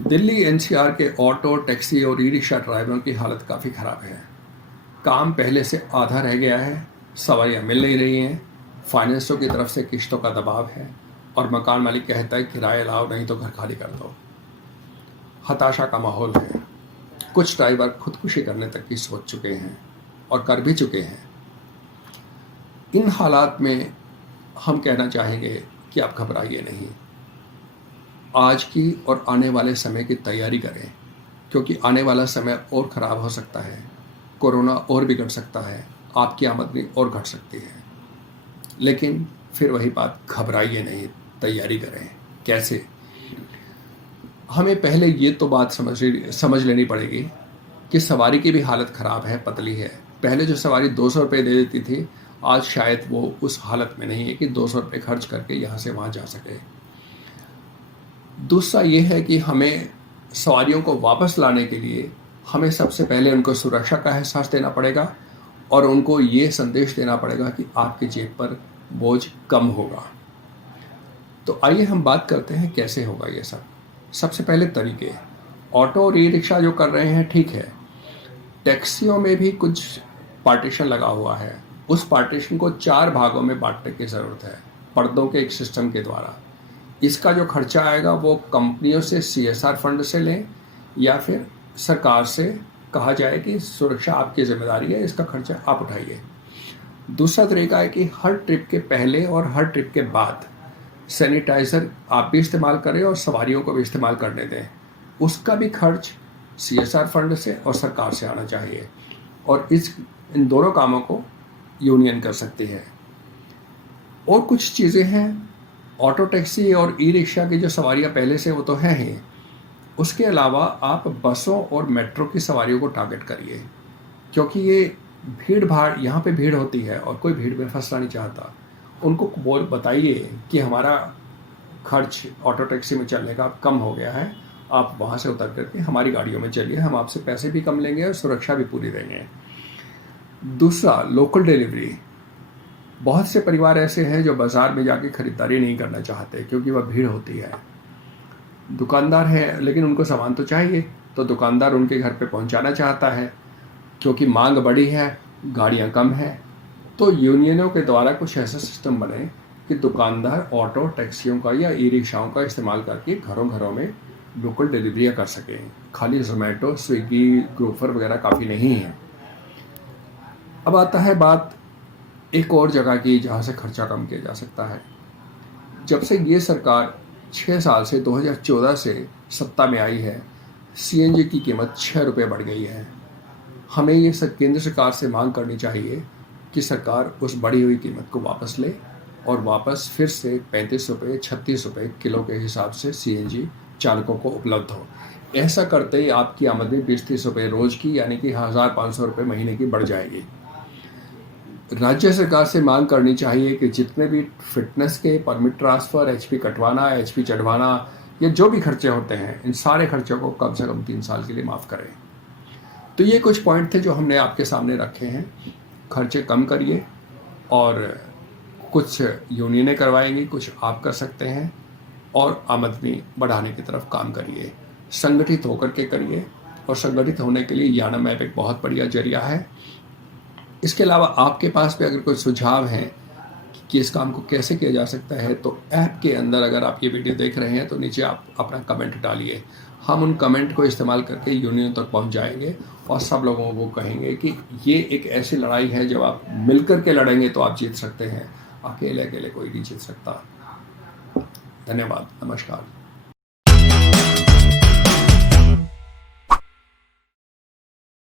Delhi NCR के auto, taxi और e rickshaw ड्राइवरों की हालत काफ़ी ख़राब है। काम पहले से आधा रह गया है, सवारियां मिल नहीं रही हैं, फाइनेंसरों की तरफ से किश्तों का दबाव है और मकान मालिक कहता है किराया लाओ नहीं तो घर खाली कर दो। हताशा का माहौल है। कुछ ड्राइवर खुदकुशी करने तक की सोच चुके हैं और कर भी चुके हैं। इन हालात में हम कहना चाहेंगे कि आप घबराइए नहीं। आज की और आने वाले समय की तैयारी करें, क्योंकि आने वाला समय और ख़राब हो सकता है। कोरोना और बिगड़ सकता है, आपकी आमदनी और घट सकती है। लेकिन फिर वही बात, घबराइए नहीं, तैयारी करें। कैसे? हमें पहले ये तो बात समझ लेनी पड़ेगी कि सवारी की भी हालत ख़राब है, पतली है। पहले जो सवारी 200 रुपये दे देती थी, आज शायद वो उस हालत में नहीं है कि 200 रुपये खर्च करके यहाँ से वहाँ जा सके। दूसरा ये है कि हमें सवारियों को वापस लाने के लिए हमें सबसे पहले उनको सुरक्षा का एहसास देना पड़ेगा और उनको ये संदेश देना पड़ेगा कि आपकी जेब पर बोझ कम होगा। तो आइए हम बात करते हैं कैसे होगा ये सब। सबसे पहले तरीके, ऑटो और ई रिक्शा जो कर रहे हैं ठीक है। टैक्सियों में भी कुछ पार्टीशन लगा हुआ है, उस पार्टीशन को 4 भागों में बांटने की ज़रूरत है, पर्दों के एक सिस्टम के द्वारा। इसका जो खर्चा आएगा वो कंपनियों से CSR फंड से लें या फिर सरकार से कहा जाए कि सुरक्षा आपकी जिम्मेदारी है, इसका खर्चा आप उठाइए। दूसरा तरीका है कि हर ट्रिप के पहले और हर ट्रिप के बाद सैनिटाइज़र आप भी इस्तेमाल करें और सवारियों को भी इस्तेमाल करने दें। उसका भी खर्च CSR फंड से और सरकार से आना चाहिए और इन दोनों कामों को यूनियन कर सकती है। और कुछ चीज़ें हैं, ऑटो, टैक्सी और ई रिक्शा की जो सवारियां पहले से वो तो हैं ही, उसके अलावा आप बसों और मेट्रो की सवारियों को टारगेट करिए, क्योंकि ये भीड़ भाड़, यहाँ पे भीड़ होती है और कोई भीड़ में फंसना नहीं चाहता। उनको बताइए कि हमारा खर्च ऑटो टैक्सी में चलने का कम हो गया है, आप वहाँ से उतर करके हमारी गाड़ियों में चलिए, हम आपसे पैसे भी कम लेंगे और सुरक्षा भी पूरी देंगे। दूसरा, लोकल डिलीवरी। बहुत से परिवार ऐसे हैं जो बाज़ार में जाके ख़रीदारी नहीं करना चाहते क्योंकि वह भीड़ होती है। दुकानदार हैं लेकिन उनको सामान तो चाहिए, तो दुकानदार उनके घर पे पहुंचाना चाहता है। क्योंकि मांग बड़ी है, गाड़ियां कम हैं, तो यूनियनों के द्वारा कुछ ऐसा सिस्टम बने कि दुकानदार ऑटो, टैक्सियों का या ई रिक्शाओं का इस्तेमाल करके घरों घरों में लोकल डिलीवरियाँ कर सकें। खाली जोमेटो, स्विगी, ग्रोफर वगैरह काफ़ी नहीं है। अब आता है बात एक और जगह की जहाँ से खर्चा कम किया जा सकता है। जब से ये सरकार 6 साल से 2014 से सत्ता में आई है, CNG की कीमत 6 रुपये बढ़ गई है। हमें ये केंद्र सरकार से मांग करनी चाहिए कि सरकार उस बढ़ी हुई कीमत को वापस ले और वापस फिर से 35 रुपये, 36 रुपये किलो के हिसाब से CNG चालकों को उपलब्ध हो। ऐसा करते ही आपकी आमदनी 20-30 रुपये रोज़ की, यानी कि 1500 रुपये महीने की बढ़ जाएगी। राज्य सरकार से मांग करनी चाहिए कि जितने भी फिटनेस के परमिट ट्रांसफ़र, HP कटवाना, HP चढ़वाना, ये जो भी खर्चे होते हैं, इन सारे खर्चों को कम से कम 3 साल के लिए माफ़ करें। तो ये कुछ पॉइंट थे जो हमने आपके सामने रखे हैं। खर्चे कम करिए और कुछ यूनियनें करवाएंगी, कुछ आप कर सकते हैं और आमदनी बढ़ाने की तरफ काम करिए। संगठित होकर के करिए और संगठित होने के लिए YANAM ऐप एक बहुत बढ़िया जरिया है। इसके अलावा आपके पास भी अगर कोई सुझाव हैं कि इस काम को कैसे किया जा सकता है, तो ऐप के अंदर अगर आप ये वीडियो देख रहे हैं तो नीचे आप अपना कमेंट डालिए। हम उन कमेंट को इस्तेमाल करके यूनियन तक पहुंच जाएंगे और सब लोगों को कहेंगे कि ये एक ऐसी लड़ाई है जब आप मिलकर के लड़ेंगे तो आप जीत सकते हैं, अकेले अकेले कोई नहीं जीत सकता। धन्यवाद, नमस्कार।